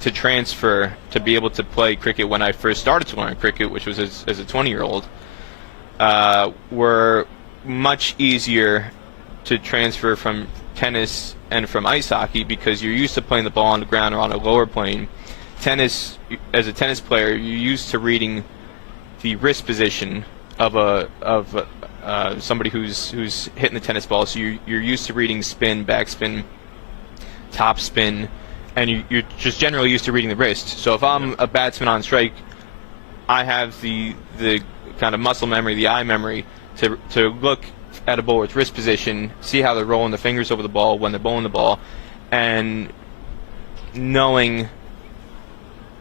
to transfer to be able to play cricket when I first started to learn cricket, which was as a 20-year-old, were much easier to transfer from tennis and from ice hockey because you're used to playing the ball on the ground or on a lower plane. Tennis, as a tennis player, you're used to reading the wrist position of somebody who's hitting the tennis ball. So you're used to reading spin, backspin, top spin, and you're just generally used to reading the wrist. So if I'm a batsman on strike, I have the kind of muscle memory, the eye memory to look at a bowler's wrist position, see how they're rolling the fingers over the ball when they're bowling the ball, and knowing,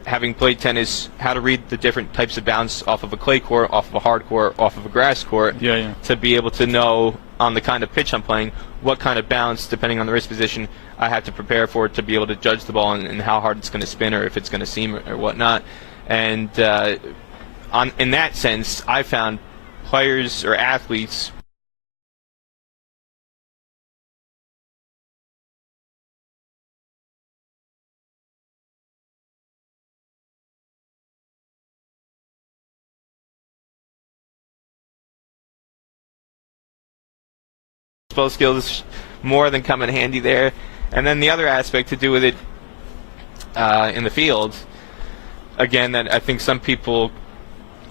having played tennis, how to read the different types of bounce off of a clay court, off of a hard court, off of a grass court, to be able to know on the kind of pitch I'm playing what kind of bounce, depending on the wrist position, I have to prepare for to be able to judge the ball and how hard it's going to spin or if it's going to seam or whatnot. And in that sense, I found players or athletes skills more than come in handy there. And then the other aspect to do with it in the field, again, that I think some people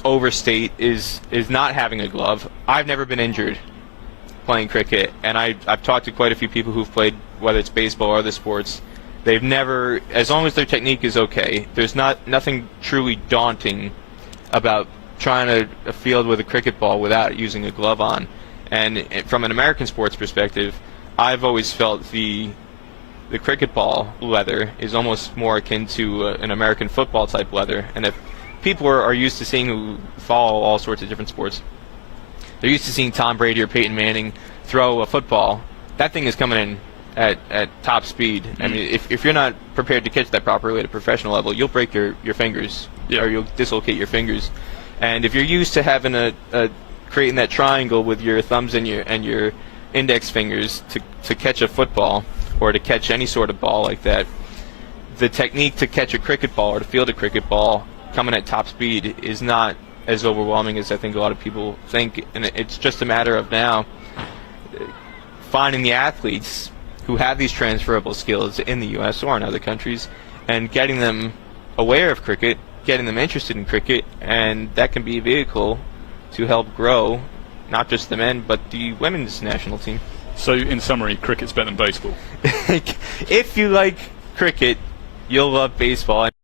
overstate is not having a glove. I've never been injured playing cricket, and I've talked to quite a few people who've played, whether it's baseball or other sports. They've never, as long as their technique is okay, there's nothing truly daunting about trying to field with a cricket ball without using a glove on. And from an American sports perspective, I've always felt the cricket ball leather is almost more akin to an American football type leather. And if people are used to seeing, who follow all sorts of different sports, they're used to seeing Tom Brady or Peyton Manning throw a football. That thing is coming in at top speed. I mean, if you're not prepared to catch that properly at a professional level, you'll break your fingers, or you'll dislocate your fingers. And if you're used to having creating that triangle with your thumbs and your index fingers to catch a football or to catch any sort of ball like that, the technique to catch a cricket ball or to field a cricket ball coming at top speed is not as overwhelming as I think a lot of people think. And it's just a matter of now finding the athletes who have these transferable skills in the U.S. or in other countries and getting them aware of cricket, getting them interested in cricket, and that can be a vehicle to help grow not just the men but the women's national team. So in summary, cricket's better than baseball. If you like cricket, you'll love baseball.